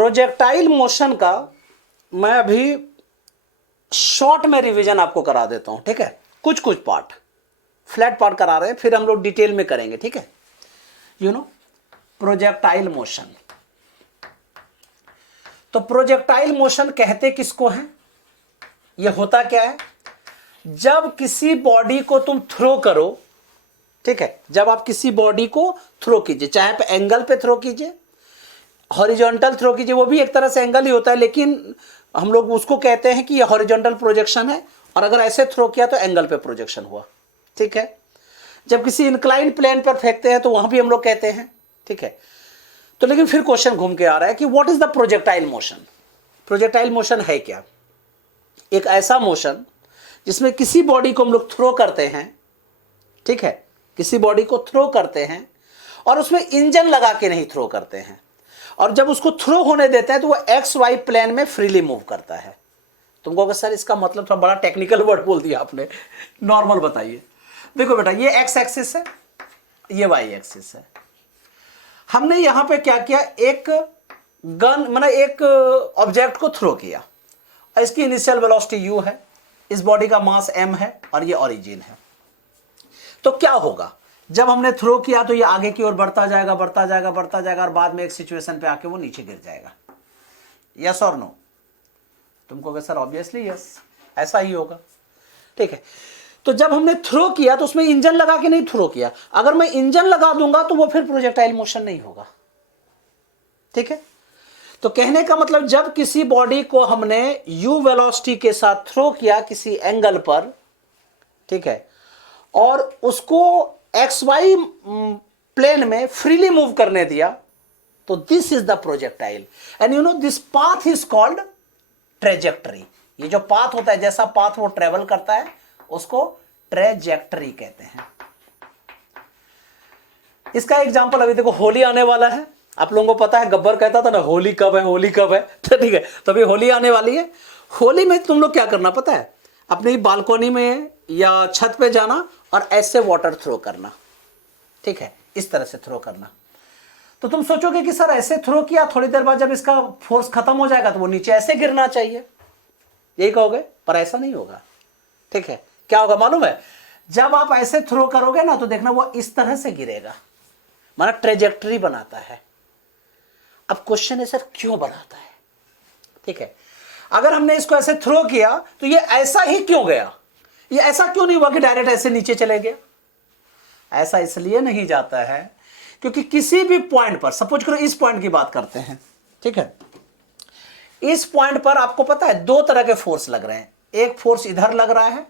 Projectile motion का मैं अभी शॉर्ट में रिवीजन आपको करा देता हूं, ठीक है। कुछ कुछ पार्ट, फ्लैट पार्ट करा रहे हैं, फिर हम लोग डिटेल में करेंगे, ठीक है। प्रोजेक्टाइल मोशन, तो प्रोजेक्टाइल मोशन कहते किसको है? ये होता क्या है? जब किसी बॉडी को तुम थ्रो करो, ठीक है, जब आप किसी बॉडी को थ्रो कीजिए, चाहे आप एंगल पे थ्रो कीजिए, हॉरिजॉन्टल थ्रो कीजिए, वो भी एक तरह से एंगल ही होता है, लेकिन हम लोग उसको कहते हैं कि ये हॉरिजॉन्टल प्रोजेक्शन है, और अगर ऐसे थ्रो किया तो एंगल पे प्रोजेक्शन हुआ, ठीक है। जब किसी इंक्लाइंड प्लेन पर फेंकते हैं तो वहां भी हम लोग कहते हैं, ठीक है। तो लेकिन फिर क्वेश्चन घूम के आ रहा है कि what is the projectile motion? Projectile motion है क्या? एक ऐसा मोशन जिसमें किसी बॉडी को हम लोग थ्रो करते हैं, ठीक है, किसी बॉडी को थ्रो करते हैं और उसमें इंजन लगा के नहीं थ्रो करते हैं, और जब उसको थ्रो होने देते हैं तो वो एक्स वाई प्लेन में फ्रीली मूव करता है। तुमको अगर सर इसका मतलब थोड़ा बड़ा टेक्निकल वर्ड बोल दिया आपने, नॉर्मल बताइए। देखो बेटा, ये एक्स एक्सिस है, ये वाई एक्सिस है। हमने यहां पे क्या किया? एक गन मतलब एक ऑब्जेक्ट को थ्रो किया, इसकी इनिशियल वेलोसिटी u है, इस बॉडी का मास m है, और ये ओरिजिन है। तो क्या होगा? जब हमने थ्रो किया तो ये आगे की ओर बढ़ता जाएगा, बढ़ता जाएगा, बढ़ता जाएगा, और बाद में एक सिचुएशन पे आके वो नीचे गिर जाएगा। यस और नो? तुमको कहे सर ऑब्वियसली यस, ऐसा ही होगा, ठीक है। तो जब हमने थ्रो किया तो उसमें इंजन लगा के नहीं थ्रो किया। अगर मैं इंजन लगा दूंगा तो वो फिर प्रोजेक्टाइल मोशन नहीं होगा, ठीक है। तो कहने का मतलब, जब किसी बॉडी को हमने u वेलोसिटी के साथ थ्रो किया किसी एंगल पर, ठीक है, और उसको एक्स वाई प्लेन में फ्रीली मूव करने दिया, तो this is the projectile. And you know this path is called trajectory. ये जो पाथ होता है, जैसा पाथ वो ट्रेवल करता है, उसको ट्रेजेक्टरी कहते हैं। इसका एग्जांपल अभी देखो, होली आने वाला है, आप लोगों को पता है गब्बर कहता था ना, होली कब है, होली कब है, तो ठीक है, तो अभी होली आने वाली है। होली में तुम लोग क्या करना पता है? अपनी बालकोनी में या छत पे जाना और ऐसे वाटर थ्रो करना, ठीक है, इस तरह से थ्रो करना। तो तुम सोचोगे कि सर ऐसे थ्रो किया, थोड़ी देर बाद जब इसका फोर्स खत्म हो जाएगा तो वो नीचे ऐसे गिरना चाहिए, यही कहोगे, पर ऐसा नहीं होगा, ठीक है। क्या होगा मालूम है? जब आप ऐसे थ्रो करोगे ना तो देखना वो इस तरह से गिरेगा, माना ट्रेजेक्टरी बनाता है। अब क्वेश्चन है सर क्यों बनाता है, ठीक है। अगर हमने इसको ऐसे थ्रो किया तो ये ऐसा ही क्यों गया? ये ऐसा क्यों नहीं हुआ कि डायरेक्ट ऐसे नीचे चले गया? ऐसा इसलिए नहीं जाता है क्योंकि किसी भी पॉइंट पर, सपोज करो इस पॉइंट की बात करते हैं, ठीक है, इस पॉइंट पर आपको पता है दो तरह के फोर्स लग रहे हैं। एक फोर्स इधर लग रहा है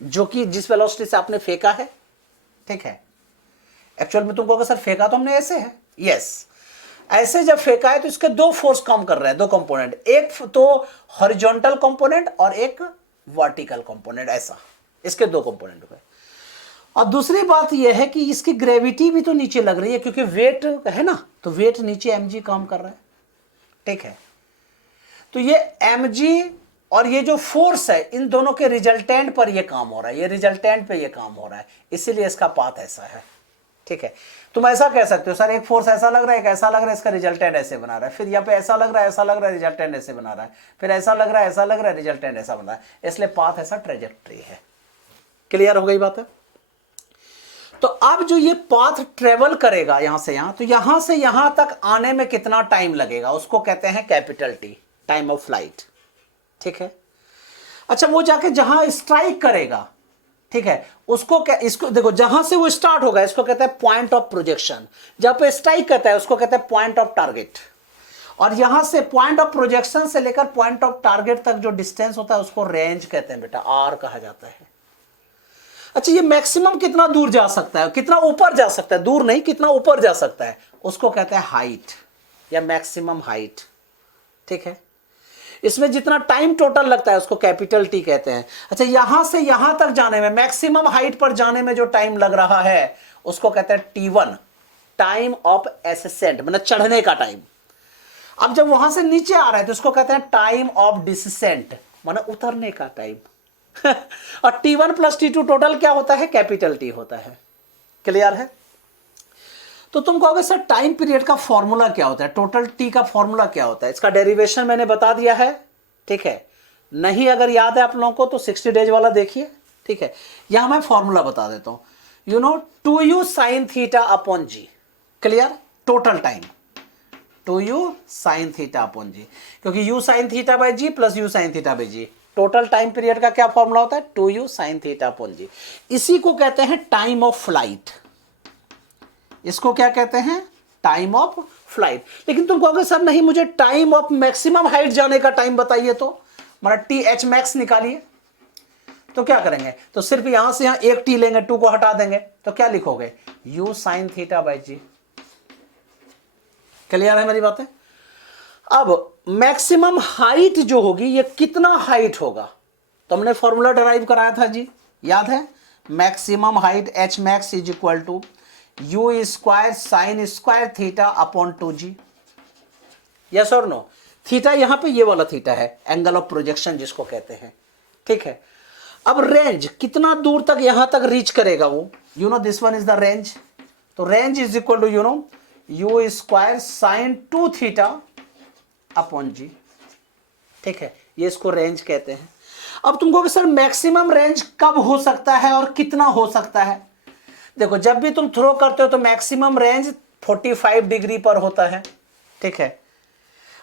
जो कि जिस वेलोसिटी से आपने फेंका है, ठीक है। एक्चुअल में तुमको अगर सर फेंका तो हमने ऐसे है, यस, ऐसे जब फेंका है तो इसके दो फोर्स काम कर रहे हैं, दो कंपोनेंट, एक तो हॉरिजॉन्टल कंपोनेंट और एक वर्टिकल कंपोनेंट, ऐसा इसके दो कंपोनेंट हुए। और दूसरी बात यह है कि इसकी ग्रेविटी भी तो नीचे लग रही है, क्योंकि वेट है ना, तो वेट नीचे mg काम कर रहा है, ठीक है। तो ये mg और ये जो फोर्स है, इन दोनों के रिजल्टेंट पर ये काम हो रहा है, ये रिजल्टेंट पे ये काम हो रहा है, इसीलिए इसका पाथ ऐसा है, ठीक है। तुम ऐसा कह सकते हो सर एक फोर्स ऐसा लग रहा है, एक ऐसा लग रहा है, इसका रिजल्टेंट ऐसे बना रहा है, फिर यहाँ पे ऐसा लग रहा है, ऐसा लग रहा है, रिजल्टेंट ऐसे बना रहा है, फिर ऐसा लग रहा है, ऐसा लग रहा है, रिजल्टेंट ऐसा बना रहा है, इसलिए पाथ ऐसा ट्रेजेक्टरी है। क्लियर हो गई बात है? तो अब जो ये पाथ ट्रेवल करेगा यहां से यहां तक आने में कितना टाइम लगेगा, उसको कहते हैं capital T, time of flight, ठीक है। अच्छा, वो जाके जहां स्ट्राइक करेगा, ठीक है, उसको क्या, इसको देखो, जहां से वो स्टार्ट होगा इसको कहते हैं पॉइंट ऑफ प्रोजेक्शन, जहां पे स्ट्राइक करता है उसको कहते हैं पॉइंट ऑफ टारगेट, और यहां से पॉइंट ऑफ प्रोजेक्शन से लेकर पॉइंट ऑफ टारगेट तक जो डिस्टेंस होता है उसको रेंज कहते हैं बेटा, आर कहा जाता है। अच्छा, ये मैक्सिमम कितना दूर जा सकता है, कितना ऊपर जा सकता है, दूर नहीं, कितना ऊपर जा सकता है, उसको कहते हैं हाइट या मैक्सिमम हाइट, ठीक है। इसमें जितना टाइम टोटल लगता है उसको कैपिटल टी कहते हैं। अच्छा, यहां से यहां तक जाने में, मैक्सिमम हाइट पर जाने में जो टाइम लग रहा है उसको कहते हैं T1, टाइम ऑफ एसेसेंट, मतलब चढ़ने का टाइम। अब जब वहां से नीचे आ रहा है तो उसको कहते हैं टाइम ऑफ डिसेंट, मतलब उतरने का टाइम। और T1 प्लस T2 टोटल क्या होता है? कैपिटल टी होता है। क्लियर है? तो तुम कहोगे सर टाइम पीरियड का फॉर्मूला क्या होता है, टोटल टी का फॉर्मूला क्या होता है? इसका डेरिवेशन मैंने बता दिया है, ठीक है। नहीं अगर याद है आप लोगों को तो 60 डेज वाला देखिए, ठीक है। यहां मैं फॉर्मूला बता देता हूं, you know 2u sin theta upon G, clear? Total time 2u sin theta upon G, क्योंकि u sin theta by G plus u sin theta by G, total time period का क्या फॉर्मूला होता है? 2u sin theta upon जी। इसी को कहते हैं time of flight, इसको क्या कहते हैं? Time of flight. लेकिन तुम कहोगे सर नहीं मुझे टाइम ऑफ मैक्सिमम हाइट जाने का टाइम बताइए, तो मतलब टी एच मैक्स निकालिए। तो क्या करेंगे? तो सिर्फ यहां से यहां एक टी लेंगे, 2 को हटा देंगे, तो क्या लिखोगे? u sin theta by g. Clear है मेरी बातें? अब मैक्सिमम हाइट जो होगी ये कितना हाइट होगा, तो हमने फॉर्मूला डिराइव कराया था जी, याद है? Maximum height H max is equal to U square sine square theta upon 2g। Yes और नो? थीटा यहां पे ये वाला थीटा है, एंगल ऑफ प्रोजेक्शन जिसको कहते हैं, ठीक है। अब रेंज कितना दूर तक यहां तक रीच करेगा वो, you know this one is the range. तो range is equal to you know U square sine 2 theta upon G, ठीक है। ये इसको रेंज कहते हैं। अब तुम कहोगे सर मैक्सिमम रेंज कब हो सकता है और कितना हो सकता है? देखो जब भी तुम थ्रो करते हो तो मैक्सिमम रेंज 45 डिग्री पर होता है, ठीक है।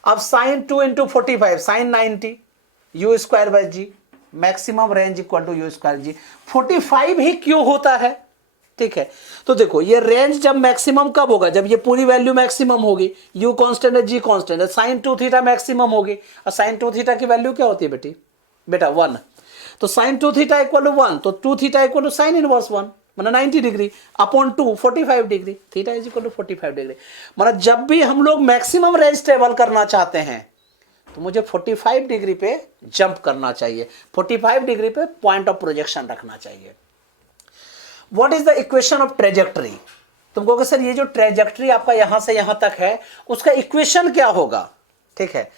अब sine 2 into 45 sine 90 U square by G, maximum range equal to U square G. 45 ही क्यों होता है, ठीक है। तो देखो ये रेंज जब मैक्सिमम कब होगा? जब ये पूरी वैल्यू मैक्सिमम होगी, u कांस्टेंट है, g कांस्टेंट है, साइन 2 थीटा मैक्सिमम होगी, और साइन 2 थीटा की वैल्यू क्या होती है बेटा 1। तो साइन 2 थीटा इक्वल टू 1, तो 2 theta equal to sine inverse 1 मतलब 90 degree upon 2 45 degree, theta is equal to 45 degree. मतलब जब भी हम लोग मैक्सिमम रेंज ट्रेवल करना चाहते हैं तो मुझे 45 डिग्री पे जंप करना चाहिए, 45 डिग्री पे पॉइंट ऑफ प्रोजेक्शन रखना चाहिए। What is the equation of trajectory? तुम कहोगे सर ये जो ट्रेजेक्टरी आपका यहां से यहां तक है उसका इक्वेशन क्या होगा, ठीक है।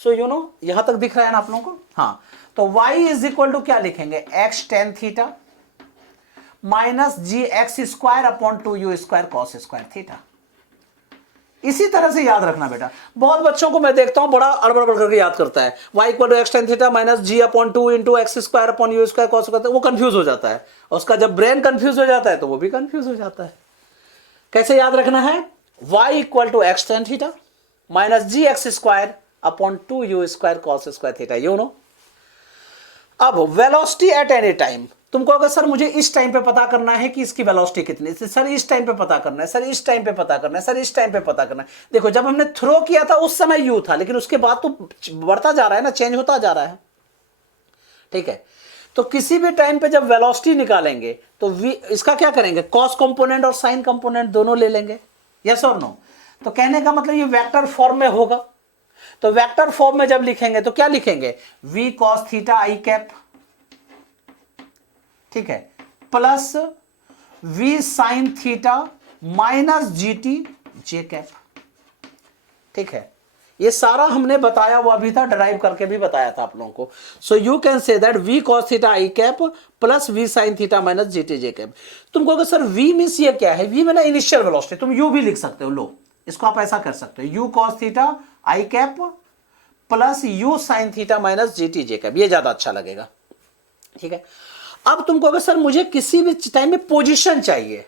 सो यू नो यहां तक दिख रहा है ना आप लोगों को? हाँ, तो y इज इक्वल टू क्या लिखेंगे? x tan थीटा माइनस जी X square upon 2u square cos square theta. इसी तरह से याद रखना बेटा। बहुत बच्चों को मैं देखता हूं बड़ा अड़बड़ करके याद करता है, y equal to X tan theta minus g upon 2 into X square upon U square cos square, वो कंफ्यूज हो जाता है। उसका जब ब्रेन कंफ्यूज हो जाता है तो वो भी कंफ्यूज हो जाता है। कैसे याद रखना है? y equal to X tan theta minus ji X square upon 2u square cos square theta, you know. अब वेलोसिटी एट एनी टाइम, तुम कहोगे सर मुझे इस टाइम पे पता करना है कि इसकी वेलोसिटी कितनी है, सर इस टाइम पे पता करना है, सर इस टाइम पे पता करना है, सर इस टाइम पे पता करना है। देखो जब हमने थ्रो किया था उस समय यू था, लेकिन उसके बाद तो बढ़ता जा रहा है ना, चेंज होता जा रहा है, ठीक है। तो किसी भी टाइम पे जब वेलोसिटी निकालेंगे तो इसका क्या करेंगे? कॉस कंपोनेंट और साइन कंपोनेंट दोनों ले लेंगे, यस और नो। तो कहने का मतलब ये वेक्टर फॉर्म में होगा। तो वेक्टर फॉर्म में जब लिखेंगे तो क्या लिखेंगे? v cos theta I cap, ठीक है, plus v sine theta minus G T J cap, ठीक है। ये सारा हमने बताया हुआ भी था, ड्राइव करके भी बताया था आप लोगों को। So you can say that v cos theta I cap plus v sine theta minus G T J cap. तुम कहोगे सर v मींस ये क्या है? v मैंने इनिशियल वेलोसिटी, तुम u भी लिख सकते हो, लो इसको आप ऐसा कर सकते हो, u cos theta I cap plus u sine theta minus G T J cap, ये ज्यादा अच्छा लगेगा, ठीक है। अब तुम कहोगे सर मुझे किसी भी टाइम में पोजीशन चाहिए,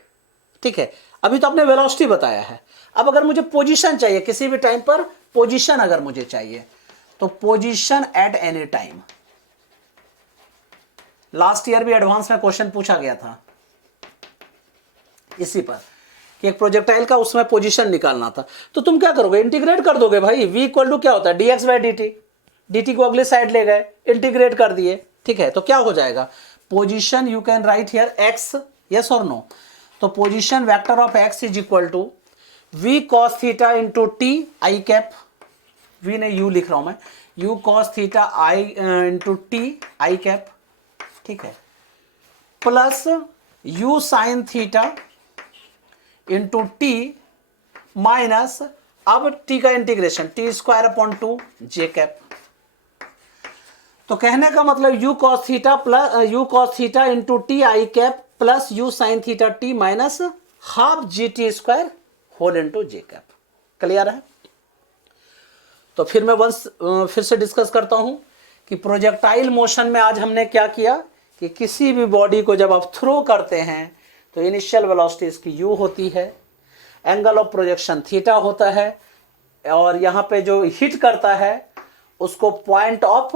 ठीक है। अभी तो आपने वेलोसिटी बताया है, अब अगर मुझे पोजीशन चाहिए किसी भी टाइम पर, पोजीशन अगर मुझे चाहिए तो position eight any time. Last year भी एडवांस में क्वेश्चन पूछा गया था इसी पर कि एक प्रोजेक्टाइल का उसमें पोजीशन निकालना था। तो तुम क्या करोगे? इंटीग्रेट कर दोगे भाई। v इक्वल टू क्या होता है? dx बाई dt, dt को अगले साइड ले गए, इंटीग्रेट कर दिए, ठीक है। तो क्या हो जाएगा? Position you can write here x, yes और नो। तो position vector of x is equal to v cos theta into T I cap, v ने u लिख रहा हूं मैं, u cos theta i into T I cap, ठीक है, plus u sine theta into t minus, अब टी का integration t square upon 2 j cap. तो कहने का मतलब u cos theta plus u cos theta into T I cap plus u sine theta T minus half G T square whole into J cap. Clear है? तो फिर मैं फिर से डिस्कस करता हूं कि प्रोजेक्टाइल मोशन में आज हमने क्या किया कि किसी भी बॉडी को जब आप थ्रो करते हैं तो इनिशियल वेलोसिटी इसकी यू होती है, एंगल ऑफ प्रोजेक्शन थीटा होता है, और यहाँ पे जो हिट करता है उसको पॉइंट ऑफ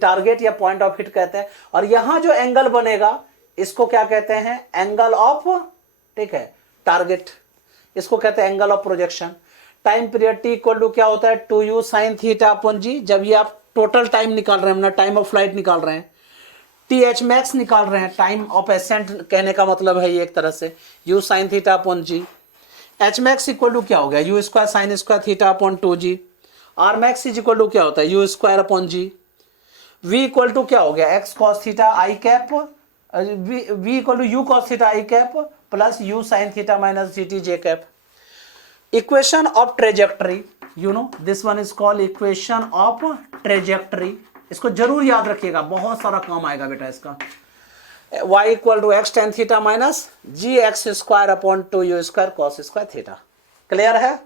टारगेट या पॉइंट ऑफ हिट कहते हैं, और यहाँ जो एंगल बनेगा इसको क्या कहते हैं, एंगल ऑफ, ठीक है, टारगेट, इसको कहते हैं angle of projection. Time period T equal to क्या होता है, 2u साइन थीटा अपॉन जी, जब ये आप टोटल टाइम निकाल रहे हैं ना, टाइम ऑफ फ्लाइट निकाल रहे हैं, टी एच मैक्स निकाल रहे हैं, टाइम ऑफ एसेंट कहने का मतलब है ये एक तरह से, u sine theta upon G. H max equal to क्या हो गया, U square sine square theta upon 2g। R max is equal to क्या होता है, U square upon G. v equal to क्या हो गया, X cos theta I cap, v equal to U cos theta I cap plus U sine theta minus G T J cap. Equation of trajectory, you know this one is called equation of trajectory. इसको जरूर याद रखिएगा, बहुत सारा काम आएगा बेटा इसका। y equal to X tan theta minus ji X square upon 2u square cos square theta. Clear है?